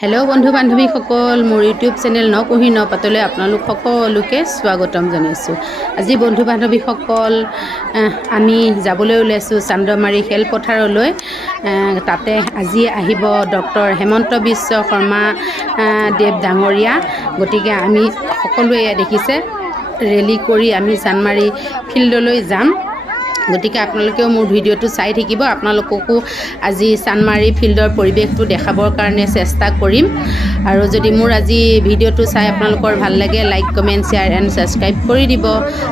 Hello बंधु बान्धवी सकल मोर YouTube channel नकुही नपातले आपनालोक सकलोके स्वागतम जनाइছোঁ। আজি बंधु बान्धवी सकल आमी जाबले ओलाइছোঁ चांदमारी खेलपथारলৈ। ताते আজি আহিব डॉक्टर हेमंत विश्व शर्मा देव डांगरिया। गतिके आमी सकलोए देखिছে रेली करी आमी चांदमारी फिल्डলৈ যাম। गतिके आपनालोकेও मोर भिडिओটো चाइ থাকিব। आपनालोकको আজি चांदमारी फिल्डर परिवेशটো देखाबर कारणे चेष्टा करिम। आरो जदि मोर আজি भिडिओটো चाइ आपनालोकर ভাল লাগে like comment share and subscribe करि দিব।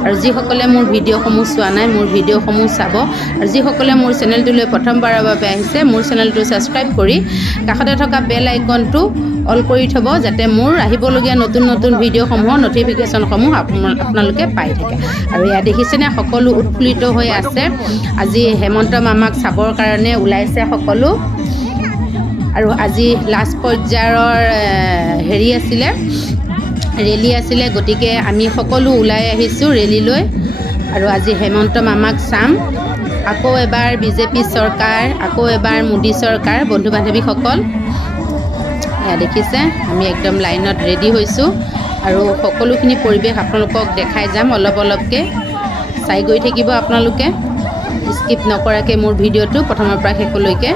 आरो जी सकले मोर भिडिओসমূह चोৱা নাই मोर भिडिओসমূह चाब। आरो जी सकले मोर चेनेलটোলৈ प्रथमबाৰৰ বাবে আহিছে मोर चेनेलটো सब्सक्राइब करि काखते থকা बेल आइकनটো অল কৰি থব যাতে মোৰ আহিবলগীয়া নতুন নতুন ভিডিওসমূহ নটিফিকেশনসমূহ আপোনালোকে পাই থাকে। আৰু ইয়া দেখিছেনে সকলো উৎফুল্লিত হৈ আছে। আজি হেমন্ত মামাক চাবৰ কাৰণে ওলাইছে সকলো। আৰু আজি লাষ্ট পৰ্যায়ৰ হেৰি আছিলে ৰেলী আছিলে। গতিকে আমি সকলো ওলাই আহিছোঁ ৰেলীলৈ। আৰু আজি হেমন্ত মামাক চাম। আকৌ এবাৰ বিজেপি চৰকাৰ, আকৌ এবাৰ মোদী চৰকাৰ। বন্ধু বান্ধৱী সকল দেখিছে আমি একদম লাইনত ৰেডি হৈছোঁ। আৰু সকলোখিনি পৰিৱেশ আপোনালোকক দেখাই যাম অলপ অলপকৈ। চাই গৈ থাকিব আপোনালোকে স্কিপ নকৰাকৈ মোৰ ভিডিঅ'টো প্ৰথমৰ পৰা শেষলৈকে।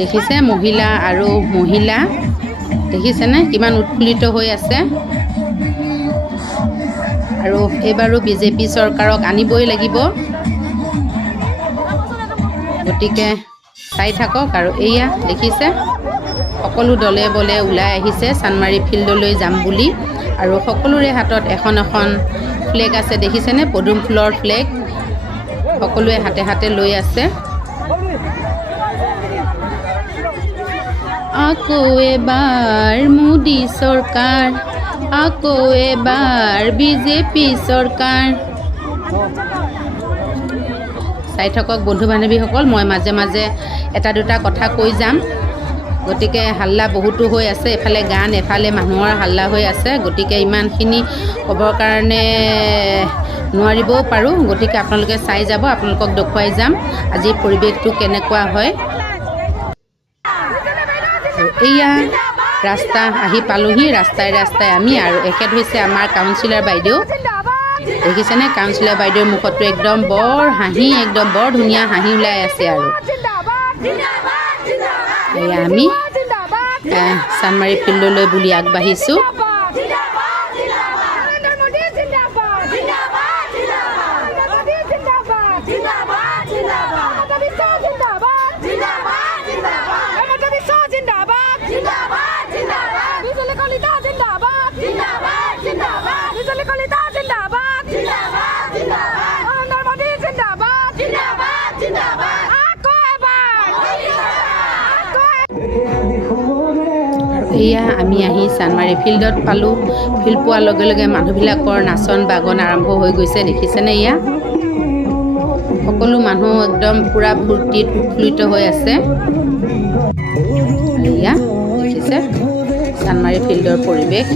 দেখিছে মহিলা আৰু মহিলা দেখিছেনে কিমান উৎফুল্লিত হৈ আছে। আৰু এবাৰো বিজেপি চৰকাৰক আনিবই লাগিব। গতিকে চাই থাকক। আৰু এয়া দেখিছে সকলো দলে বলে ওলাই আহিছে চান্দমাৰী ফিল্ডলৈ যাম বুলি। আৰু সকলোৰে হাতত এখন এখন ফ্লেগ আছে দেখিছেনে পদুম ফুলৰ ফ্লেগ সকলোৱে হাতে হাতে লৈ আছে। আকৌ এবাৰ মোদী চৰকাৰ, আকৌ এবাৰ বিজেপি চৰকাৰ। চাই থাকক বন্ধু বান্ধৱীসকল। মই মাজে মাজে এটা দুটা কথা কৈ যাম। গতিকে হাল্লা বহুতো হৈ আছে। এফালে গান এফালে মানুহৰ হাল্লা হৈ আছে। গতিকে ইমানখিনি ক'বৰ কাৰণে নোৱাৰিবও পাৰোঁ। গতিকে আপোনালোকে চাই যাব, আপোনালোকক দেখুৱাই যাম আজিৰ পৰিৱেশটো কেনেকুৱা হয়। এয়া ৰাস্তা আহি পালোহি। ৰাস্তাই ৰাস্তাই আমি। আৰু এখেত হৈছে আমাৰ কাউন্সিলৰ বাইদেউ দেখিছেনে। কাউন্সিলৰ বাইদেউৰ মুখতো একদম বৰ হাঁহি, একদম বৰ ধুনীয়া হাঁহি ওলাই আছে। আৰু এয়া আমি চান্দমাৰী ফিল্ডলৈ বুলি আগবাঢ়িছোঁ। এয়া আমি আহি চান্দমাৰী ফিল্ডত পালোঁ। ফিল্ড পোৱাৰ লগে লগে মানুহবিলাকৰ নাচন বাগন আৰম্ভ হৈ গৈছে দেখিছেনে। এয়া সকলো মানুহ একদম পূৰা ফূৰ্তিত উৎফুল্লিত হৈ আছে। এয়া দেখিছে চান্দমাৰী ফিল্ডৰ পৰিৱেশ।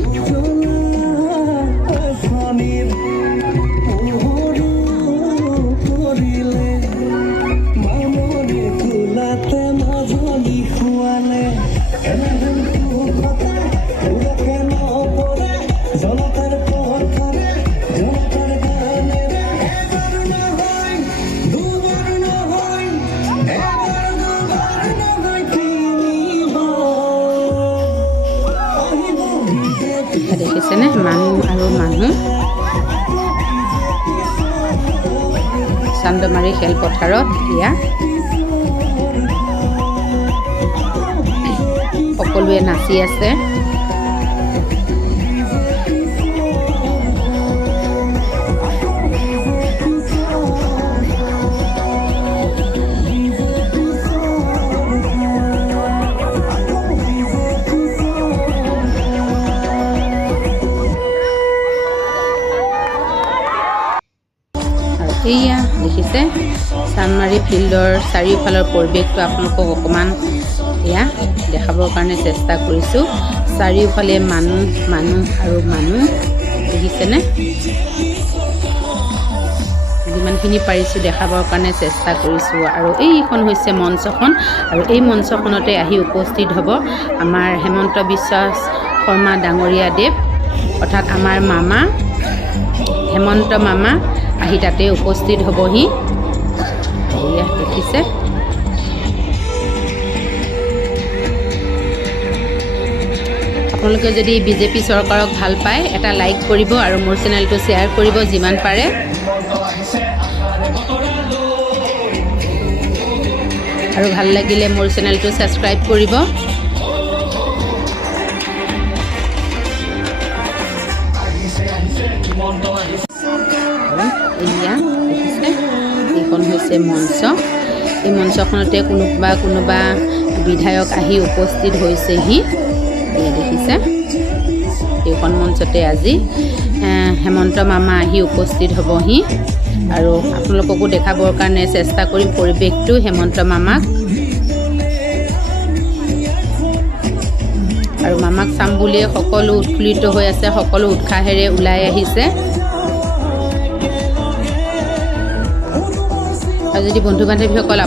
দেখিছেনে মানুহ আৰু মানুহ চান্দমাৰী খেলপথাৰত। এয়া সকলোৱে নাচি আছে। এয়া দেখিছে চান্দমাৰী ফিল্ডৰ চাৰিওফালৰ পৰিৱেশটো আপোনালোকক অকণমান এয়া দেখাবৰ কাৰণে চেষ্টা কৰিছোঁ। চাৰিওফালে মানুহ মানুহ আৰু মানুহ দেখিছেনে। যিমানখিনি পাৰিছোঁ দেখাবৰ কাৰণে চেষ্টা কৰিছোঁ। আৰু এইখন হৈছে মঞ্চখন, আৰু এই মঞ্চখনতে আহি উপস্থিত হ'ব আমাৰ হেমন্ত বিশ্ব শৰ্মা ডাঙৰীয়া দেৱ, অৰ্থাৎ আমাৰ মামা হেমন্ত মামা আহি তাতে উপস্থিত হ'বহি। এয়া দেখিছে, আপোনালোকে যদি বিজেপি চৰকাৰক ভাল পায় এটা লাইক কৰিব আৰু মোৰ চেনেলটো শ্বেয়াৰ কৰিব যিমান পাৰে। আৰু ভাল লাগিলে মোৰ চেনেলটো ছাবস্ক্ৰাইব কৰিব। এয়া দেখিছে, এইখন হৈছে মঞ্চ। এই মঞ্চখনতে কোনোবা বিধায়ক আহি উপস্থিত হৈছেহি। এয়া দেখিছে, এইখন মঞ্চতে আজি হেমন্ত মামা আহি উপস্থিত হ'বহি। আৰু আপোনালোককো দেখাবৰ কাৰণে চেষ্টা কৰিম পৰিৱেশটো হেমন্ত মামাক। আৰু মামাক চাম বুলিয়ে সকলো উৎফুল্লিত হৈ আছে, সকলো উৎসাহেৰে ওলাই আহিছে। আৰু যদি বন্ধু বান্ধৱীসকল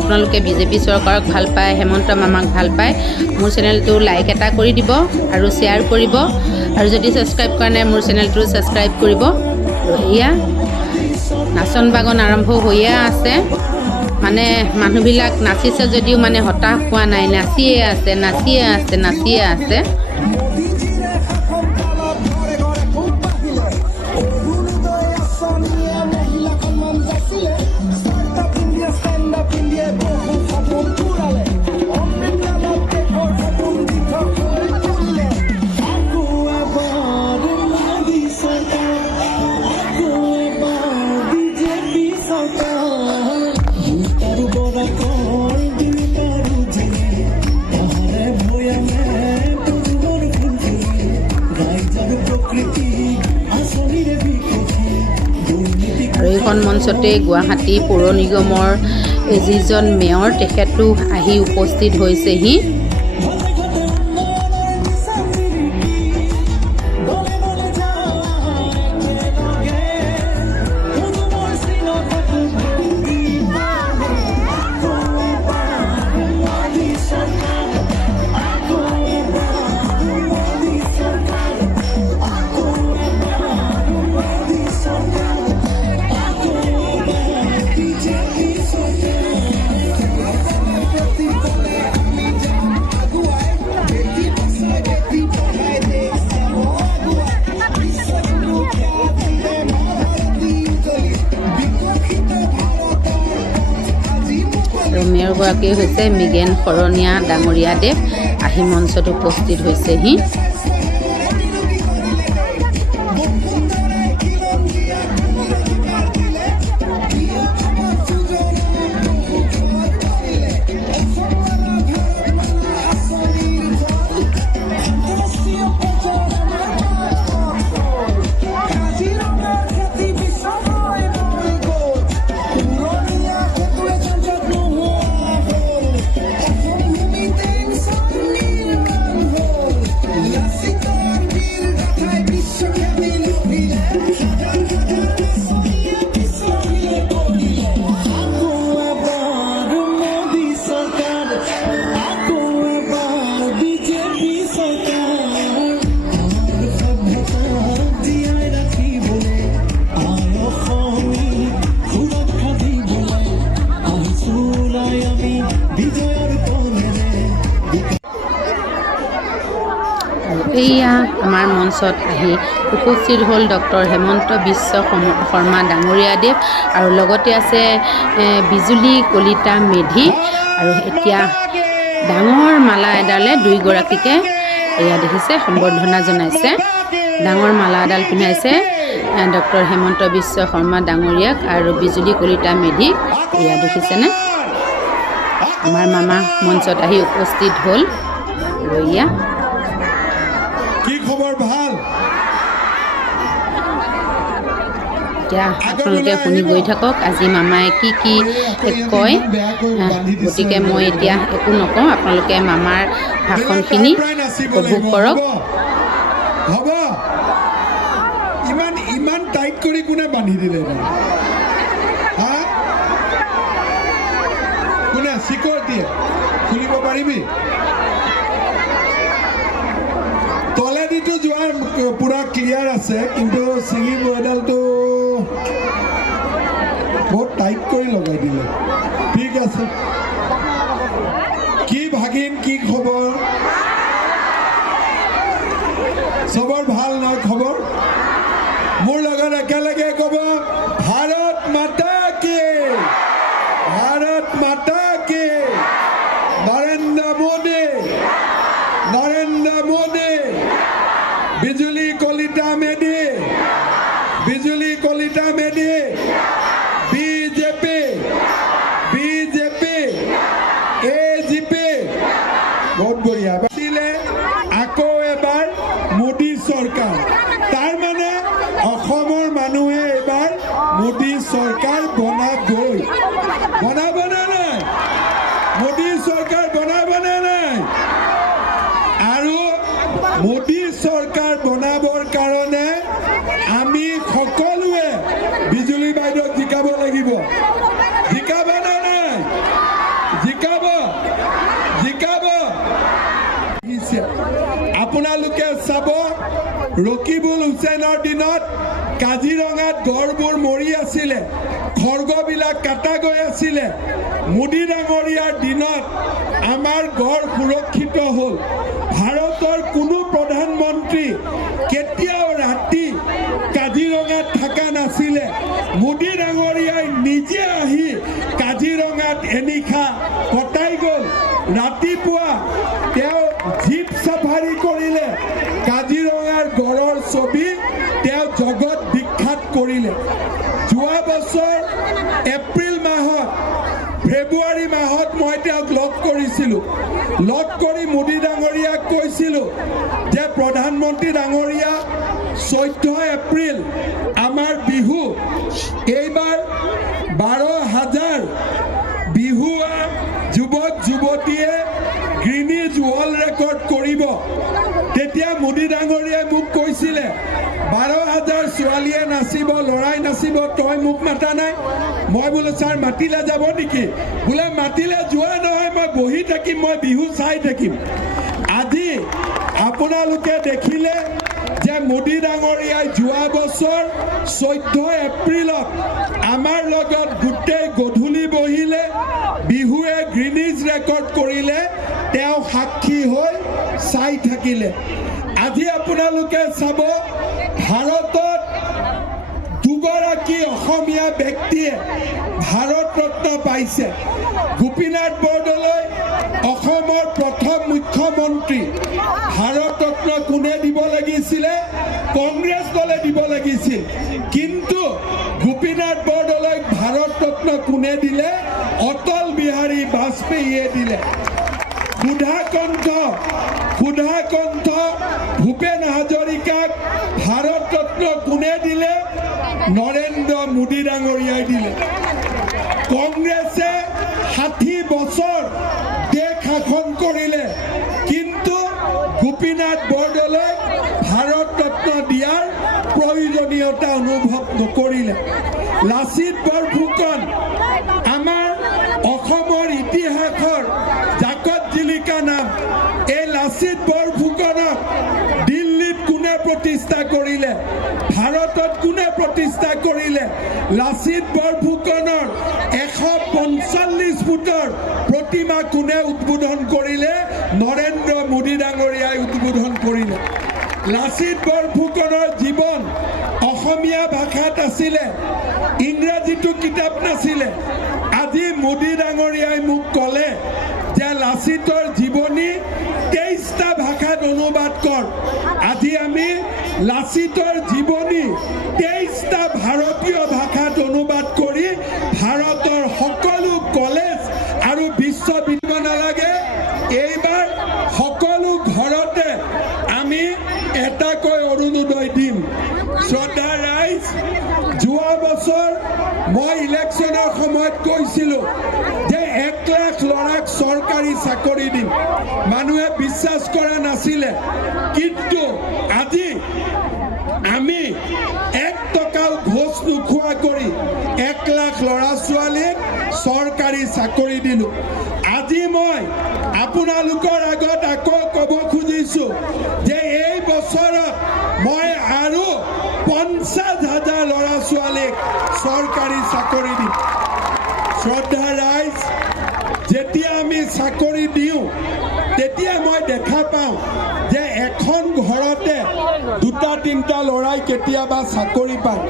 আপোনালোকে বিজেপি চৰকাৰক ভাল পায়, হেমন্ত মামাক ভাল পায়, মোৰ চেনেলটো লাইক এটা কৰি দিব আৰু শ্বেয়াৰ কৰিব। আৰু যদি ছাবস্ক্ৰাইব কৰা নাই মোৰ চেনেলটো ছাবস্ক্ৰাইব কৰিব। আৰু এয়া নাচন বাগন আৰম্ভ হৈয়ে আছে, মানে মানুহবিলাক নাচিছে যদিও মানে হতাশ হোৱা নাই, নাচিয়ে আছে। আৰু এইখন মঞ্চতে গুৱাহাটী পৌৰ নিগমৰ যিজন মেয়ৰ তেখেতো আহি উপস্থিত হৈছেহি। মেয়ৰগৰাকী হৈছে মৃগেন শৰণীয়া ডাঙৰীয়া দেৱ, আহি মঞ্চত উপস্থিত হৈছেহি। এইয়া আমাৰ মঞ্চত আহি উপস্থিত হ'ল ডক্টৰ হেমন্ত বিশ্ব শৰ্মা ডাঙৰীয়া দেৱ, আৰু লগতে আছে বিজুলী কলিতা মেধি। আৰু এতিয়া ডাঙৰ মালা এডালে দুইগৰাকীকে এয়া দেখিছে সম্বৰ্ধনা জনাইছে। ডাঙৰ মালা এডাল পিন্ধাইছে ডক্টৰ হেমন্ত বিশ্ব শৰ্মা ডাঙৰীয়াক আৰু বিজুলী কলিতা মেধিক। এয়া দেখিছেনে, আমাৰ মামা মঞ্চত আহি উপস্থিত হ'ল। আৰু এয়া কি খবৰ ভাল? এতিয়া আপোনালোকে শুনি গৈ থাকক আজি মামাই কি কয়। গতিকে মই এতিয়া একো নকওঁ, আপোনালোকে মামাৰ ভাষণখিনি উপভোগ কৰক। হ'ব, ইমান টাইট কৰি কোনে বান্ধি দিলে? খুলিব পাৰিবি তলেদিটো যোৱাৰ পুৰা ক্লিয়াৰ আছে কিন্তু ছিঙিব এডালটো বহুত টাইট কৰি লগাই দিলে ঠিক আছে কি ভাগিন কি খবৰ চবৰ ভাল ন খবৰ মোৰ লগত একেলগে ক'ব ভাৰত মাতা কি নৰেন্দ্ৰ মোদী বিজুলী কলিতা মেধি বিজেপি এজিপি বহুত বঢ়িয়া দিলে আকৌ এবাৰ মোদী চৰকাৰ তাৰ মানে অসমৰ মানুহে এবাৰ মোদী চৰকাৰ বনাবই বনাবনে নাই মোদী চৰকাৰ বনাবনে নাই আৰু মোদী চৰকাৰ বনাবৰ কাৰণে আমি সকলোৱে বিজুলী বাইদেউক জিকাব লাগিব জিকাব নে নাই জিকাব আপোনালোকে চাব ৰকিবুল হুছেইনৰ দিনত কাজিৰঙাত গড়বোৰ মৰি আছিলে খৰ্গবিলাক কাটা গৈ আছিলে মোদী ডাঙৰীয়াৰ দিনত আমাৰ গড় সুৰক্ষিত হ'ল ভাৰতৰ কোনো প্ৰধানমন্ত্ৰী কেতিয়াও ৰাতি কাজিৰঙাত থকা নাছিলে মোদী ডাঙৰীয়াই নিজে আহি কাজিৰঙাত এনিশা কটাই গ'ল ৰাতিপুৱা তেওঁ জীপ চাফাৰী কৰিলে কাজিৰঙাৰ গড়ৰ ছবি তেওঁ জগত বিখ্যাত কৰিলে যোৱা বছৰ এপ্ৰিল মাহত ফেব্ৰুৱাৰী মাহত মই তেওঁক লগ কৰিছিলোঁ লগ কৰি মোদী ডাঙৰীয়াক কৈছিলোঁ যে প্ৰধানমন্ত্ৰী ডাঙৰীয়া 14 এপ্ৰিল আমাৰ বিহু এইবাৰ 12,000 বিহুৱা যুৱক যুৱতীয়ে গ্ৰীনিজ ৱৰ্ল্ড ৰেকৰ্ড কৰিব তেতিয়া মোদী ডাঙৰীয়াই মোক কৈছিলে 12,000 ছোৱালীয়ে নাচিব ল'ৰাই নাচিব তই মোক মাতা নাই মই বোলো ছাৰ মাতিলে যাব নেকি বোলে মাতিলে যোৱা নহয় মই বহি থাকিম মই বিহু চাই থাকিম আজি আপোনালোকে দেখিলে যে মোদী ডাঙৰীয়াই যোৱা বছৰ 14 এপ্ৰিলত আমাৰ লগত গোটেই গধূলি বহিলে বিহুৱে গ্ৰীনিজ ৰেকৰ্ড কৰিলে তেওঁ সাক্ষী হৈ চাই থাকিলে আজি আপোনালোকে চাব ভাৰতত দুগৰাকী অসমীয়া ব্যক্তিয়ে ভাৰত ৰত্ন পাইছে গোপীনাথ বৰদলৈ অসমৰ প্ৰথম মুখ্যমন্ত্ৰী ভাৰত ৰত্ন কোনে দিব লাগিছিলে কংগ্ৰেছ দলে দিব লাগিছিল কিন্তু গোপীনাথ বৰদলৈক ভাৰত ৰত্ন কোনে দিলে অটল বিহাৰী বাজপেয়ীয়ে দিলে ক্ষুধাকণ্ঠ ভূপেন হাজৰিকাক ভাৰত ৰত্ন কোনে দিলে নৰেন্দ্ৰ মোদী ডাঙৰীয়াই দিলে কংগ্ৰেছে 60 বছৰ দেশ শাসন কৰিলে কিন্তু গোপীনাথ বৰদলৈক ভাৰত ৰত্ন দিয়াৰ প্ৰয়োজনীয়তা অনুভৱ নকৰিলে লাচিত বৰফুকন আমাৰ অসমৰ ইতিহাসৰ জাকত জিলিকা নাম এই লাচিত বৰফুকনক দিল্লীত কোনে প্ৰতিষ্ঠা কৰিলে ভাৰতত কোনে প্ৰতিষ্ঠা কৰিলে লাচিত বৰফুকনৰ 145 ফুটৰ প্ৰতিমা কোনে উদ্বোধন কৰিলে নৰেন্দ্ৰ মোদী ডাঙৰীয়াই উদ্বোধন কৰিলে লাচিত বৰফুকনৰ জীৱন অসমীয়া ভাষাত আছিলে ইংৰাজীটো কিতাপ নাছিলে আজি মোদী ডাঙৰীয়াই মোক ক'লে যে লাচিতৰ জীৱনী 23টা ভাষাত অনুবাদ কৰ আজি আমি লাচিতৰ জীৱনী 23টা ভাৰতীয় ভাষাত অনুবাদ কৰি ভাৰতৰ সকলো কলেজ আৰু বিশ্ববিদ্যালয় নালাগে এইবাৰ সকলো ঘৰতে আমি এটাকৈ অৰুণোদয় দিম শ্ৰদ্ধা ৰাইজ যোৱা বছৰ মই ইলেকশ্যনৰ সময়ত কৈছিলোঁ যে 1 লাখ ল'ৰাক চৰকাৰী চাকৰি দিম মানুহে বিশ্বাস কৰা নাছিলে কিন্তু আজি আমি 1 টকাও ঘোষ নোখোৱা কৰি 1 লাখ ল'ৰা ছোৱালীক চৰকাৰী চাকৰি দিলোঁ আজি আজি মই আপোনালোকৰ আগত আকৌ ক'ব খুজিছোঁ যে এই বছৰত মই আৰু 50,000 ল'ৰা ছোৱালীক চৰকাৰী চাকৰি দিম। শ্ৰদ্ধা ৰাইজ, যেতিয়া আমি চাকৰি দিওঁ তেতিয়া মই দেখা পাওঁ যে এখন ঘৰতে 2-3টা ল'ৰাই কেতিয়াবা চাকৰি পায়,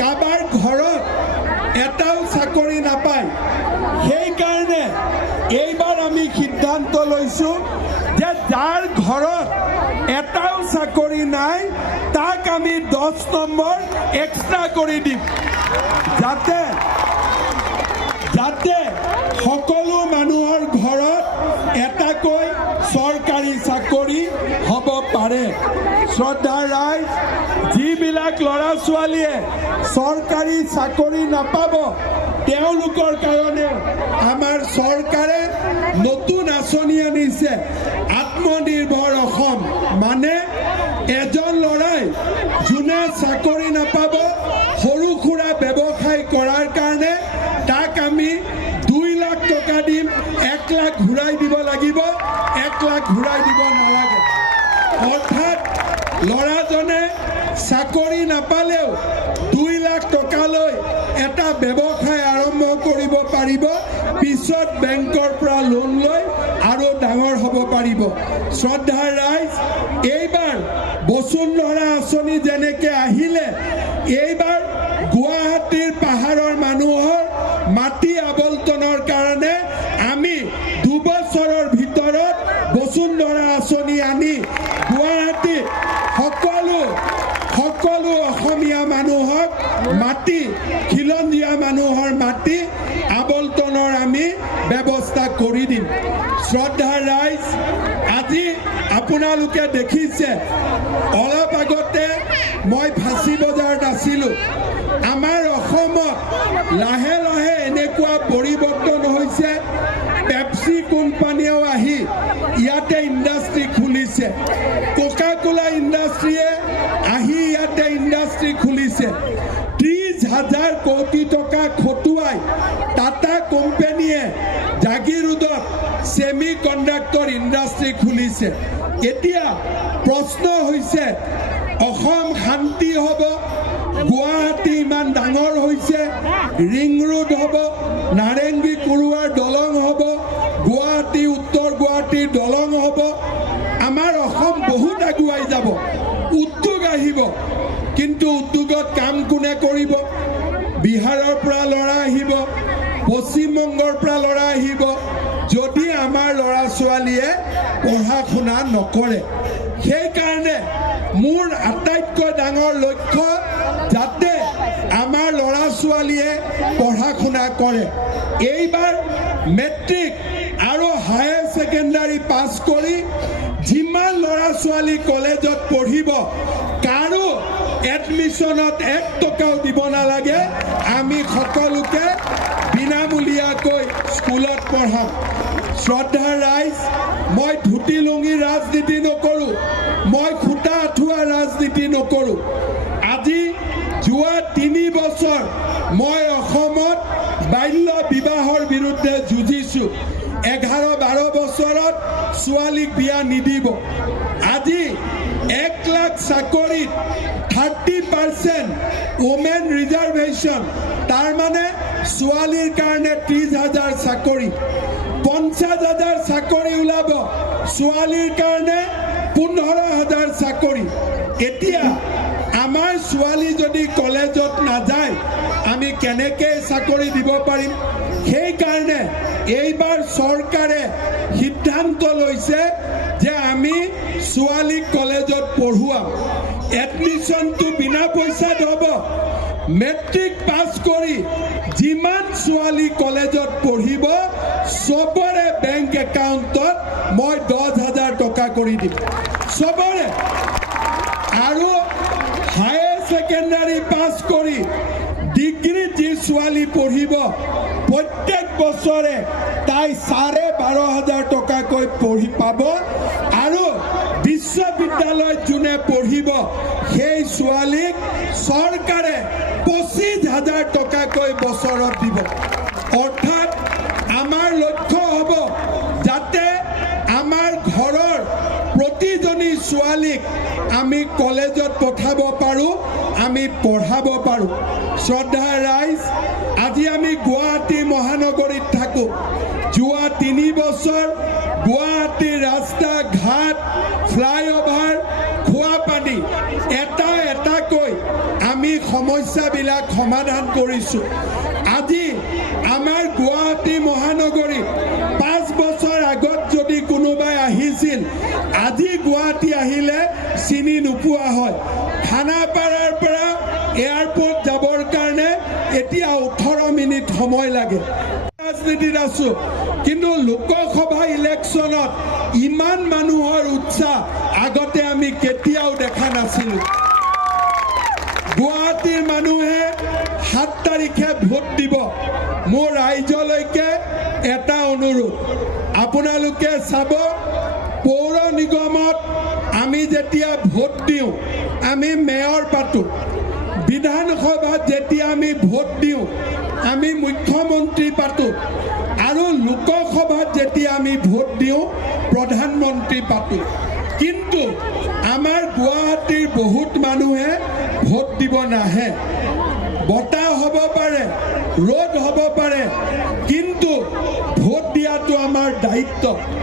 কাৰোবাৰ ঘৰত এটাও চাকৰি নাপায়। সেইকাৰণে এইবাৰ আমি সিদ্ধান্ত লৈছোঁ যে যাৰ ঘৰত এটাও চাকৰি নাই তাক আমি 10 নম্বৰ এক্সট্ৰা কৰি দিম, যাতে সকলো মানুহৰ ঘৰত এটাকৈ চৰকাৰী চাকৰি হ'ব পাৰে। শ্ৰদ্ধা ৰাইজ, যিবিলাক ল'ৰা ছোৱালীয়ে চৰকাৰী চাকৰি নাপাব তেওঁলোকৰ কাৰণে আমাৰ চৰকাৰে নতুন আঁচনি আনিছে, আত্মনিৰ্ভৰ অসম। মানে এজন ল'ৰাই যোনে চাকৰি নাপাব সৰু সুৰা ব্যৱসায় কৰাৰ কাৰণে তাক আমি 2 লাখ টকা দিম, 1 লাখ ঘূৰাই দিব লাগিব, 1 লাখ ঘূৰাই দিব নালাগে। অৰ্থাৎ ল'ৰাজনে চাকৰি নাপালেও 2 লাখ টকালৈ এটা ব্যৱসায় আৰম্ভ কৰিব পাৰিব, পিছত বেংকৰ পৰা লোন লৈ আৰু ডাঙৰ হ'ব পাৰিব। শ্ৰদ্ধা ৰাইজ, এইবাৰ বসুন্ধৰা আঁচনি যেনেকৈ আহিলে, এইবাৰ গুৱাহাটীৰ পাহাৰৰ মানুহৰ মাটি আবণ্টনৰ কাৰণে আমি 2 বছৰৰ ভিতৰত বসুন্ধৰা আঁচনি আনি গুৱাহাটীত সকলো অসমীয়া মানুহক মাটি, খিলঞ্জীয়া মানুহৰ মাটি আবণ্টনৰ আমি ব্যৱস্থা কৰি দিম। শ্ৰদ্ধা ৰাইজ, আজি আপোনালোকে দেখিছে, অলপ আগতে মই ফাঁচী বজাৰত আছিলোঁ। আমাৰ অসমত লাহে লাহে এনেকুৱা পৰিৱৰ্তন হৈছে, পেপচি কোম্পানীও আহি ইয়াতে ইণ্ডাষ্ট্ৰি খুলিছে, কোকা কোলা ইণ্ডাষ্ট্ৰিয়ে আহি ইয়াতে ইণ্ডাষ্ট্ৰি খুলিছে। 30,000 কোটি টকা খটুৱাই টাটা কোম্পানীয়ে জাগিৰোডত ছেমি কণ্ডাক্টৰ ইণ্ডাষ্ট্ৰি খুলিছে। এতিয়া প্ৰশ্ন হৈছে, অসম শান্তি হ'ব, গুৱাহাটী ইমান ডাঙৰ হৈছে, ৰিং ৰোড হ'ব, নাৰেংগী কুৰুৱাৰ দলং হ'ব, গুৱাহাটী উত্তৰ গুৱাহাটীৰ দলং হ'ব, আমাৰ অসম বহুত আগুৱাই যাব, উদ্যোগ আহিব। কিন্তু উদ্যোগত কাম কোনে কৰিব? বিহাৰৰ পৰা ল'ৰা আহিব, পশ্চিমবংগৰ পৰা ল'ৰা আহিব, যদি আমাৰ ল'ৰা ছোৱালীয়ে পঢ়া শুনা নকৰে। সেইকাৰণে মোৰ আটাইতকৈ ডাঙৰ লক্ষ্য যাতে আমাৰ ল'ৰা ছোৱালীয়ে পঢ়া শুনা কৰে। এইবাৰ মেট্ৰিক আৰু হায়াৰ ছেকেণ্ডাৰী পাছ কৰি যিমান ল'ৰা ছোৱালী কলেজত পঢ়িব, কাৰো এডমিশ্যনত 1 টকাও দিব নালাগে, আমি সকলোকে বিনামূলীয়াকৈ স্কুলত পঢ়াম। শ্ৰদ্ধা ৰাইজ, মই ধুতি লুঙি ৰাজনীতি নকৰোঁ, মই খুটা আঁঠুৱা ৰাজনীতি নকৰোঁ। আজি যোৱা 3 বছৰ মই অসমত বাল্য বিবাহৰ বিৰুদ্ধে যুঁজিছোঁ। 11-12 বছৰত ছোৱালীক বিয়া নিদিব। আজি 1 লাখ চাকৰিত 30% ওমেন ৰিজাৰ্ভেশ্যন, তাৰমানে ছোৱালীৰ কাৰণে 30,000 চাকৰি, 50,000 চাকৰি ওলাব, ছোৱালীৰ কাৰণে 15,000 চাকৰি। এতিয়া আমাৰ ছোৱালী যদি কলেজত নাযায় আমি কেনেকৈ চাকৰি দিব পাৰিম? সেইকাৰণে এইবাৰ চৰকাৰে সিদ্ধান্ত লৈছে যে আমি ছোৱালীক কলেজত পঢ়ুৱাম। এডমিশ্যনটো বিনা পইচাত হ'ব। মেট্ৰিক পাছ কৰি যিমান ছোৱালী কলেজত পঢ়িব চবৰে বেংক একাউণ্টত মই 10,000 টকা কৰি দিম, চবৰে। আৰু হায়াৰ ছেকেণ্ডাৰী পাছ কৰি ডিগ্ৰী যি ছোৱালী পঢ়িব প্ৰত্যেক বছৰে তাই 12,500 টকাকৈ পঢ়ি পাব। আৰু বিশ্ববিদ্যালয়ত যোনে পঢ়িব সেই ছোৱালীক চৰকাৰে 25,000 টকাকৈ বছৰত দিব। অৰ্থাৎ আমাৰ লক্ষ্য হ'ব ছোৱালীক আমি কলেজত পঠাব পাৰোঁ, আমি পঢ়াব পাৰোঁ। শ্ৰদ্ধা ৰাইজ, আজি আমি গুৱাহাটী মহানগৰীত থাকোঁ। যোৱা 3 বছৰ গুৱাহাটীৰ ৰাস্তা ঘাট, ফ্লাইঅভাৰ, খোৱা পানী এটা এটাকৈ আমি সমস্যাবিলাক সমাধান কৰিছোঁ। আজি আমাৰ গুৱাহাটী মহানগৰীত 5 বছৰ আগত যদি কোনোবাই আহিছিল, আজি গুৱাহাটী আহিলে চিনি নোপোৱা হয়। খানাপাৰাৰ পৰা এয়াৰপৰ্ট যাবৰ কাৰণে এতিয়া 18 মিনিট সময় লাগে। ৰাজনীতিত আছোঁ, কিন্তু লোকসভা ইলেকশ্যনত ইমান মানুহৰ উৎসাহ আগতে আমি কেতিয়াও দেখা নাছিলোঁ। গুৱাহাটীৰ মানুহে 7 তাৰিখে ভোট দিব। মোৰ ৰাইজলৈকে এটা অনুৰোধ, আপোনালোকে চাব, পৌৰ নিগমত আমি যেতিয়া ভোট দিওঁ, আমি মেয়ৰ পাতোঁ। বিধানসভাত যেতিয়া আমি ভোট দিওঁ, আমি মুখ্যমন্ত্ৰী পাতোঁ। আৰু লোকসভাত যেতিয়া আমি ভোট দিওঁ, প্ৰধানমন্ত্ৰী পাতোঁ। কিন্তু আমাৰ গুৱাহাটীৰ বহুত মানুহে ভোট দিব নাহে। বতাহ হ'ব পাৰে, ৰ'দ হ'ব পাৰে, কিন্তু ভোট দিয়াটো আমাৰ দায়িত্ব।